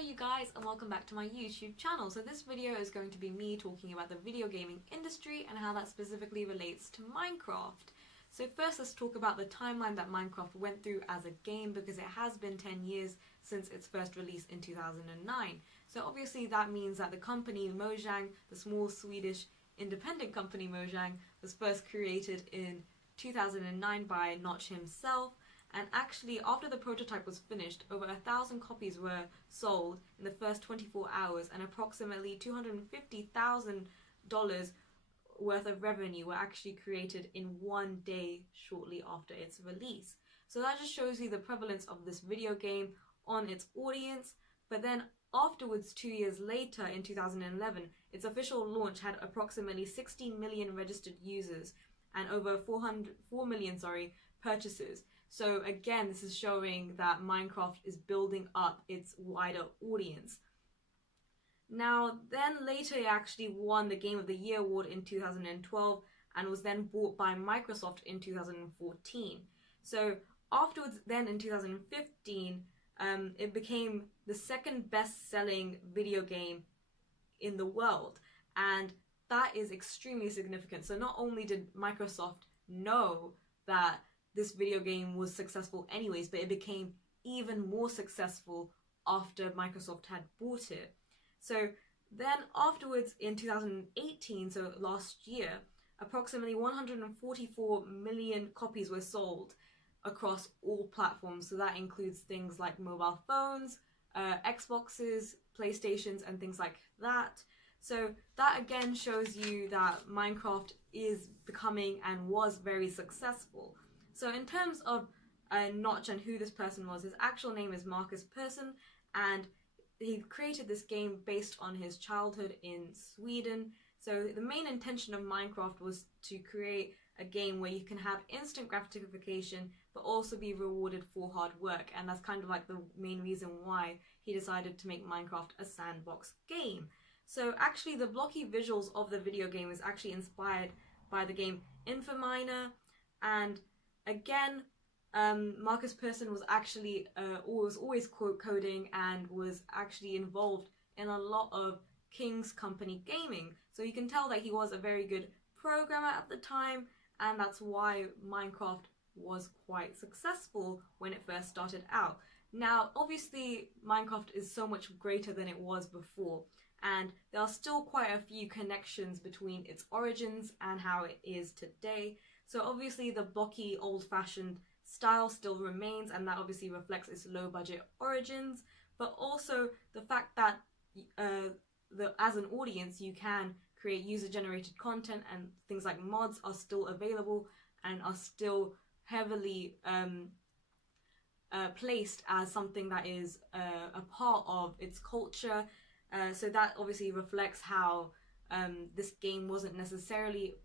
you guys, and welcome back to my YouTube channel. So this video is going to be me talking about the video gaming industry and how that specifically relates to Minecraft. So first, let's talk about the timeline that Minecraft went through as a game, because it has been 10 years since its first release in 2009. So obviously that means that the company Mojang, the small Swedish independent company Mojang, was first created in 2009 by Notch himself. And actually, after the prototype was finished, over 1,000 copies were sold in the first 24 hours, and approximately $250,000 worth of revenue were actually created in one day shortly after its release. So that just shows you the prevalence of this video game on its audience. But then afterwards, 2 years later, in 2011, its official launch had approximately 16 million registered users and over 4 million purchases. So again, this is showing that Minecraft is building up its wider audience. Now, then later it actually won the Game of the Year award in 2012 and was then bought by Microsoft in 2014. So afterwards, then in 2015, it became the second best-selling video game in the world. And that is extremely significant. So not only did Microsoft know that this video game was successful anyways, but it became even more successful after Microsoft had bought it. So then afterwards in 2018, so last year, approximately 144 million copies were sold across all platforms. So that includes things like mobile phones, Xboxes, PlayStations, and things like that. So that again shows you that Minecraft is becoming and was very successful. So in terms of Notch and who this person was, his actual name is Marcus Persson, and he created this game based on his childhood in Sweden. So the main intention of Minecraft was to create a game where you can have instant gratification but also be rewarded for hard work, and that's kind of like the main reason why he decided to make Minecraft a sandbox game. So actually the blocky visuals of the video game is actually inspired by the game Infominer, and again, Marcus Persson was actually always quote coding and was actually involved in a lot of King's Company gaming. So you can tell that he was a very good programmer at the time, and that's why Minecraft was quite successful when it first started out. Now, obviously, Minecraft is so much greater than it was before, and there are still quite a few connections between its origins and how it is today. So obviously the blocky, old-fashioned style still remains, and that obviously reflects its low-budget origins, but also the fact that as an audience you can create user-generated content, and things like mods are still available and are still heavily placed as something that is a part of its culture. So that obviously reflects how this game wasn't necessarily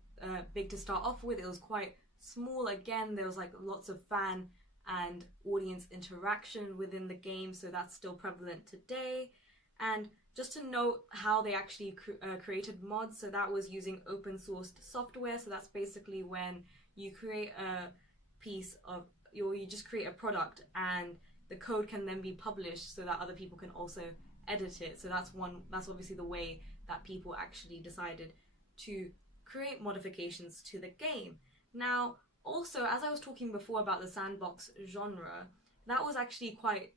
big to start off with. It was quite small. Again, there was like lots of fan and audience interaction within the game, so that's still prevalent today. And just to note how they actually created mods, so that was using open sourced software. So that's basically when you create a piece of, or you just create a product and the code can then be published so that other people can also edit it. So that's obviously the way that people actually decided to create modifications to the game. Now, also, as I was talking before about the sandbox genre, that was actually quite,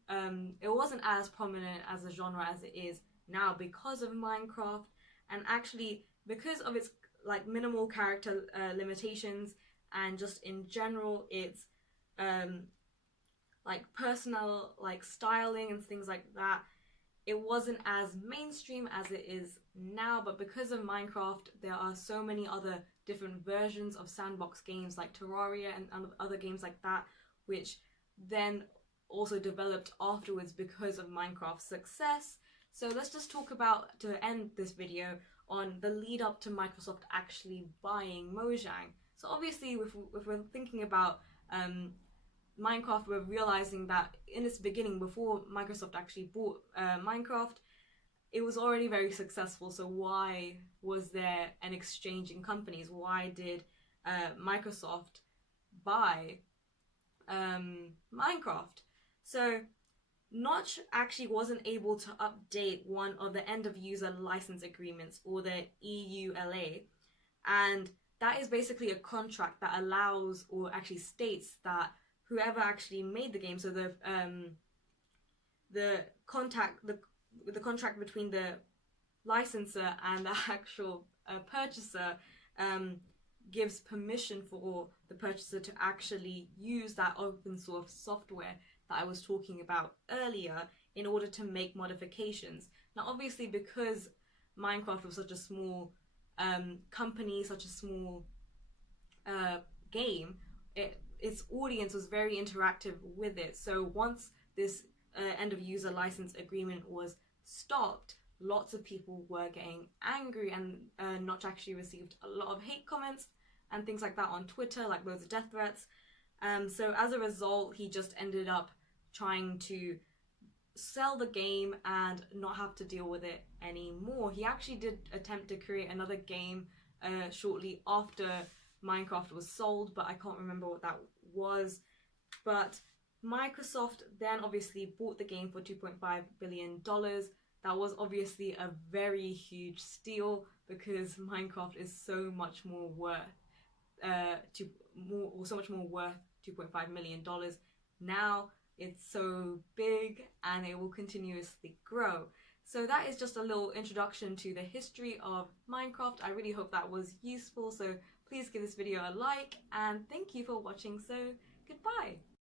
it wasn't as prominent as a genre as it is now because of Minecraft, and actually because of its like minimal character limitations, and just in general its like personal like styling and things like that. It wasn't as mainstream as it is now, but because of Minecraft, there are so many other different versions of sandbox games like Terraria and other games like that, which then also developed afterwards because of Minecraft's success. So let's just talk about, to end this video, on the lead up to Microsoft actually buying Mojang. So obviously, if we're thinking about Minecraft, we're realizing that in its beginning, before Microsoft actually bought Minecraft, it was already very successful. So why was there an exchange in companies? Why did Microsoft buy Minecraft? So Notch actually wasn't able to update one of the end of user license agreements, or the EULA, and that is basically a contract that allows, or actually states, that whoever actually made the game, so the contract between the licenser and the actual purchaser gives permission for the purchaser to actually use that open source software that I was talking about earlier in order to make modifications. Now obviously, because Minecraft was such a small company, such a small game, its audience was very interactive with it. So once this end of user license agreement was stopped, lots of people were getting angry, and Notch actually received a lot of hate comments and things like that on Twitter, like loads of death threats. So as a result, he just ended up trying to sell the game and not have to deal with it anymore. He actually did attempt to create another game shortly after Minecraft was sold, but I can't remember what that was. But Microsoft then obviously bought the game for $2.5 billion. That was obviously a very huge steal, because Minecraft is so much more worth $2.5 million. Now it's so big and it will continuously grow. So that is just a little introduction to the history of Minecraft. I really hope that was useful, so please give this video a like, and thank you for watching. So goodbye.